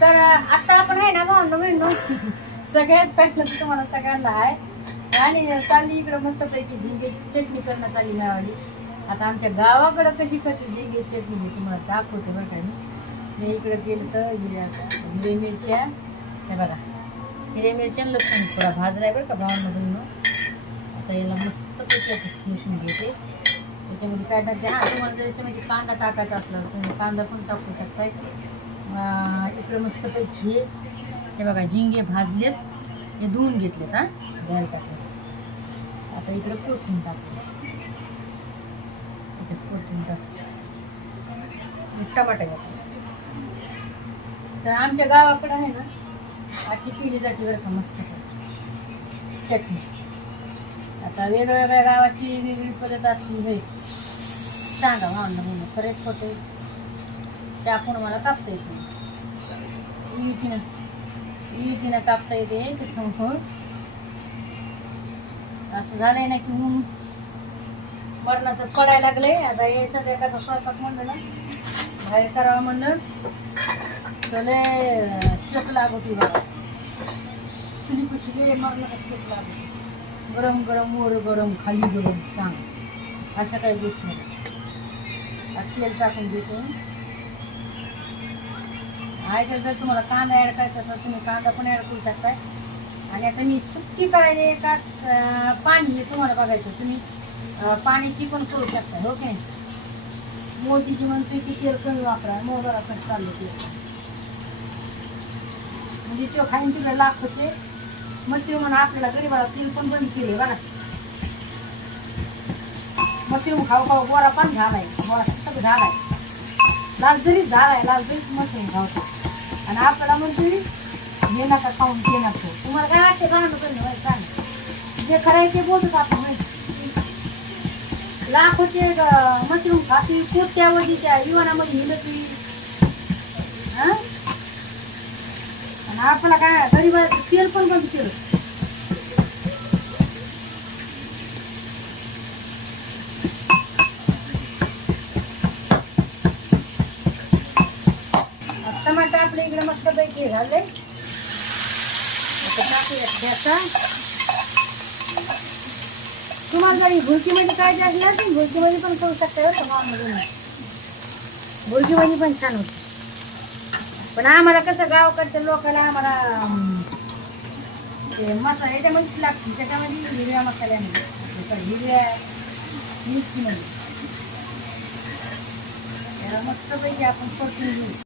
तर आता आपण आहे ना भावंड बहिण सगळ्यात पहिलं तर तुम्हाला सगळ्यांना आहे आणि चालली इकडं मस्तपैकी झिंगे चटणी करणं चालली मिळाली. आता आमच्या गावाकडं कशी करते झिंगे चटणी हे तुम्हाला दाखवते बरं का. मी इकडं गेलं तर हिरव्या मिरच्या हे बघा, हिरव्या मिरच्या लसूण थोडा भाजलाय बरं का भावंड बहिण. आता याला मस्तपैकी मिसळून घेते. त्याच्यामध्ये काय टाकते, हां तुम्हाला जर याच्यामध्ये कांदा टाकायचा असला तर तुम्ही कांदा पण टाकू शकताय. इकडं मस्तपैकी हे बघा झिंगे भाजलेत, हे धुवून घेतलेत. हां द्यायला टाकले. आता इकडं कोथिंबीर टाकते, त्याच्यात कोथिंबीर टाकते, टमाटर घातले. तर आमच्या गावाकडं आहे ना अशी केली जाते बरं का मस्त चटणी. आता वेगवेगळ्या गावाची वेगवेगळी पद्धत असली होय. सांगा भावंड म्हणून खरे खोटे ते आपण मला कापता येत नाही. इळकीनं कापता येते तिथून. असं झालंय ना की मरणाचं पडायला लागले. आता हे सगळं एखादा स्वयंपाक म्हणलं ना बाहेर करावं म्हणलं तर शेक लागत होती बघा. चुली कशी मरणाचा शेक लागत, गरम गरम वर गरम खाली गरम सांग अशा काही गोष्टी नाही. तेल टाकून देते. ह्याच्यात जर तुम्हाला कांदा ॲड करायचा असेल तुम्ही कांदा पण ॲड करू शकताय. आणि आता मी सुक्की करायला का पाणी हे तुम्हाला बघायचं, तुम्ही पाण्याची पण करू शकता. हो की मोदीची म्हणते की तेल कमी वापरा, मोगरा पण चाललं ते म्हणजे तो खाईन तुला लाख होते. मशरूम म्हणून आपल्याला गरीबाला तेल पण बंद केले बघा. मशरूम खाऊ खाऊ गोरा पण झालाय, गोरा सगळं झालाय, लाल जरी झालाय, लाल जरी मशरूम खावतो. आणि आपल्याला म्हणते हे नका खाऊन ते नको. तुम्हाला काय वाटते भांडण करणं सांग, जे खरं ते बोलतच आपण माहिती. लाखोचे मशरूम खाती कोट्यावधीच्या विमानामध्ये हिंडती. हां आणि आपल्याला काय गरीबाचं तेल पण बंद केलं. टमाटर आपल्या इकडे मस्तपैकी घालले. आता टाकूयात घ्यायचा. तुम्हाला जरी भुर्कीमध्ये काय जास्त असेल भुर्कीमध्ये पण करू शकता बरं का. भुर्कीमध्ये पण छान होती. पण आम्हाला कसं गावकडच्या लोकांना आम्हाला ते मसाला याच्यामध्येच लागते, त्याच्यामध्ये हिरव्या मसाल्यामध्ये हिरव्या मिरचीमध्ये त्याला मस्तपैकी आपण परतून घेऊ.